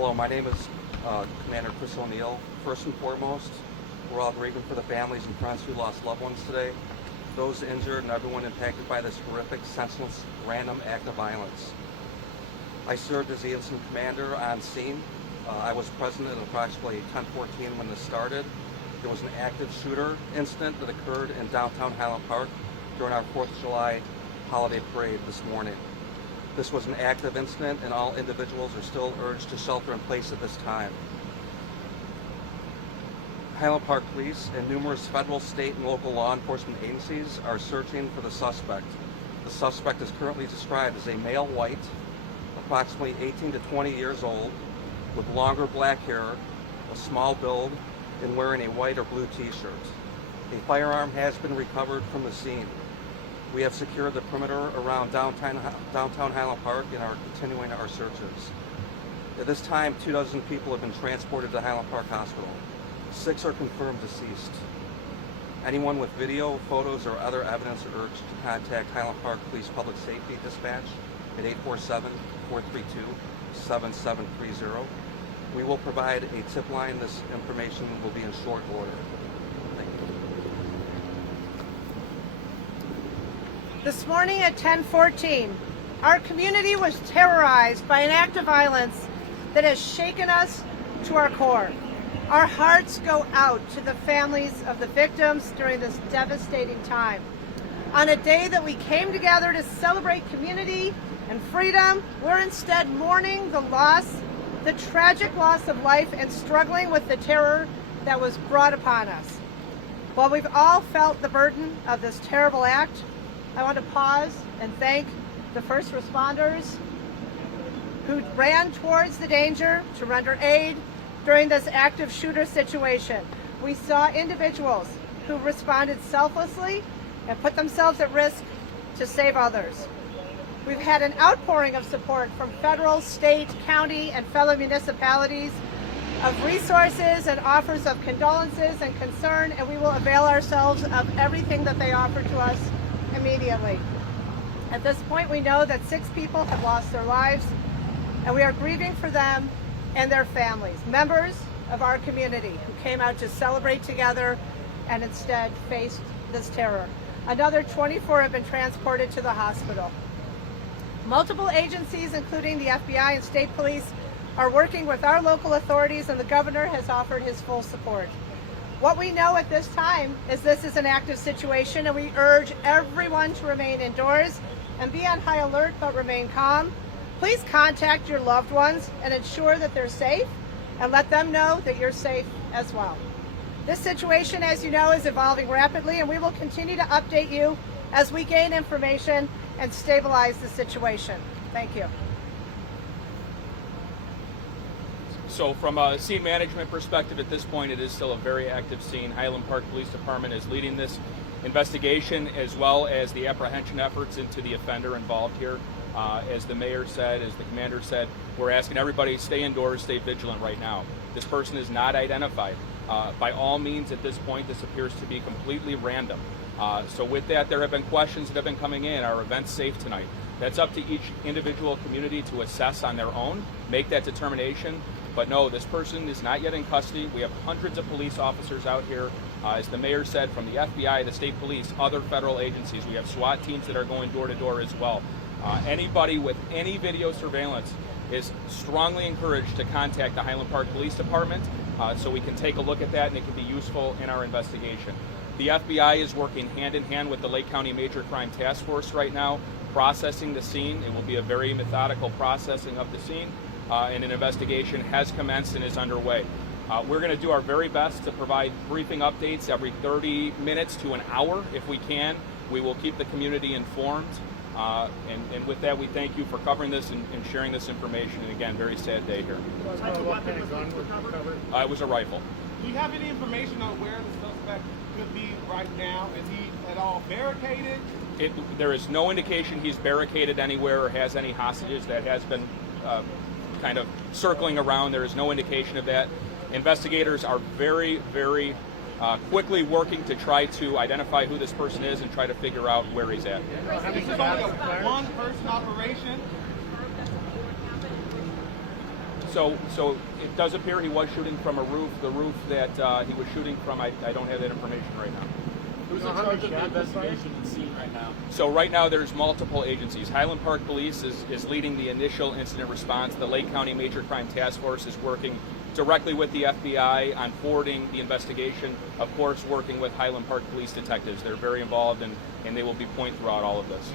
Hello, my name is Commander Chris O'Neill. First and foremost, we're all grieving for the families and friends who lost loved ones today, those injured and everyone impacted by this horrific, senseless, random act of violence. I served as the incident commander on scene. I was present at approximately 10:14 when this started. There was an active shooter incident that occurred in downtown Highland Park during our 4th of July holiday parade this morning. This was an active incident and all individuals are still urged to shelter in place at this time. Highland Park Police and numerous federal, state, and local law enforcement agencies are searching for the suspect. The suspect is currently described as a male white, approximately 18 to 20 years old, with longer black hair, a small build, and wearing a white or blue t-shirt. A firearm has been recovered from the scene. We have secured the perimeter around downtown Highland Park and are continuing our searches. At this time, 24 people have been transported to Highland Park Hospital. 6 are confirmed deceased. Anyone with video, photos, or other evidence are urged to contact Highland Park Police Public Safety Dispatch at 847-432-7730. We will provide a tip line. This information will be in short order. Thank you. This morning at 10:14, our community was terrorized by an act of violence that has shaken us to our core. Our hearts go out to the families of the victims during this devastating time. On a day that we came together to celebrate community and freedom, we're instead mourning the tragic loss of life and struggling with the terror that was brought upon us. While we've all felt the burden of this terrible act, I want to pause and thank the first responders who ran towards the danger to render aid during this active shooter situation. We saw individuals who responded selflessly and put themselves at risk to save others. We've had an outpouring of support from federal, state, county, and fellow municipalities of resources and offers of condolences and concern, and we will avail ourselves of everything that they offer to us immediately. At this point, we know that 6 people have lost their lives, and we are grieving for them and their families, members of our community who came out to celebrate together and instead faced this terror. Another 24 have been transported to the hospital. Multiple agencies, including the FBI and state police, are working with our local authorities, and the governor has offered his full support. What we know at this time is this is an active situation, and we urge everyone to remain indoors and be on high alert but remain calm. Please contact your loved ones and ensure that they're safe, and let them know that you're safe as well. This situation, as you know, is evolving rapidly, and we will continue to update you as we gain information and stabilize the situation. Thank you. So from a scene management perspective, at this point, it is still a very active scene. Highland Park Police Department is leading this investigation, as well as the apprehension efforts into the offender involved here. As the mayor said, as the commander said, we're asking everybody to stay indoors, stay vigilant right now. This person is not identified. By all means, at this point, this appears to be completely random. So with that, there have been questions that have been coming in. Are events safe tonight? That's up to each individual community to assess on their own, make that determination. But no, this person is not yet in custody. We have hundreds of police officers out here. As the mayor said, from the FBI, the state police, other federal agencies. We have SWAT teams that are going door to door as well. Anybody with any video surveillance is strongly encouraged to contact the Highland Park Police Department so we can take a look at that and it can be useful in our investigation. The FBI is working hand in hand with the Lake County Major Crime Task Force right now, processing the scene. It will be a very methodical processing of the scene, and an investigation has commenced and is underway. We're going to do our very best to provide briefing updates every 30 minutes to an hour if we can. We will keep the community informed. And with that, we thank you for covering this and sharing this information. And again, very sad day here. What type of weapon was recovered? It was a rifle. Do you have any information on where the suspect could be right now? Is he at all barricaded? There is no indication he's barricaded anywhere or has any hostages. That has been kind of circling around. There is no indication of that. Investigators are very, very quickly working to try to identify who this person is and try to figure out where he's at. This is only a one-person operation? So it does appear he was shooting from a roof. The roof that he was shooting from, I don't have that information right now. Who's in charge of the investigation and scene right now? So right now there's multiple agencies. Highland Park Police is leading the initial incident response. The Lake County Major Crime Task Force is working directly with the FBI on forwarding the investigation. Of course, working with Highland Park Police detectives. They're very involved and they will be point throughout all of this.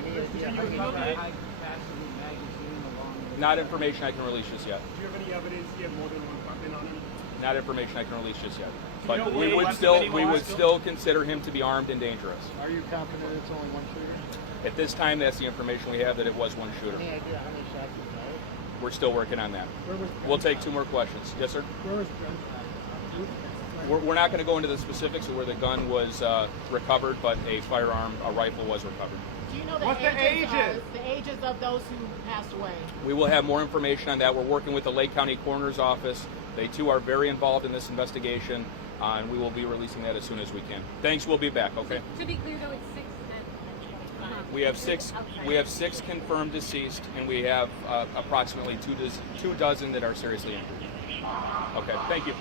Not information I can release just yet. Do you have any evidence he had more than one weapon on him? Not information I can release just yet. You But know we where would he still was? consider him to be armed and dangerous. Are you confident it's only one shooter? At this time, that's the information we have, that it was one shooter. Any idea how many shots he fired? We're still working on that. We'll take 2 more questions. Yes, sir? Where was We're not going to go into the specifics of where the gun was recovered, but a firearm, a rifle was recovered. Do you know the What's the ages? The ages of those who passed away? We will have more information on that. We're working with the Lake County Coroner's Office. They too are very involved in this investigation, and we will be releasing that as soon as we can. Thanks. We'll be back. Okay. To be clear, though, it's 6 and We have six. We have 6 confirmed deceased, and we have approximately 2 dozen that are seriously injured. Okay. Thank you.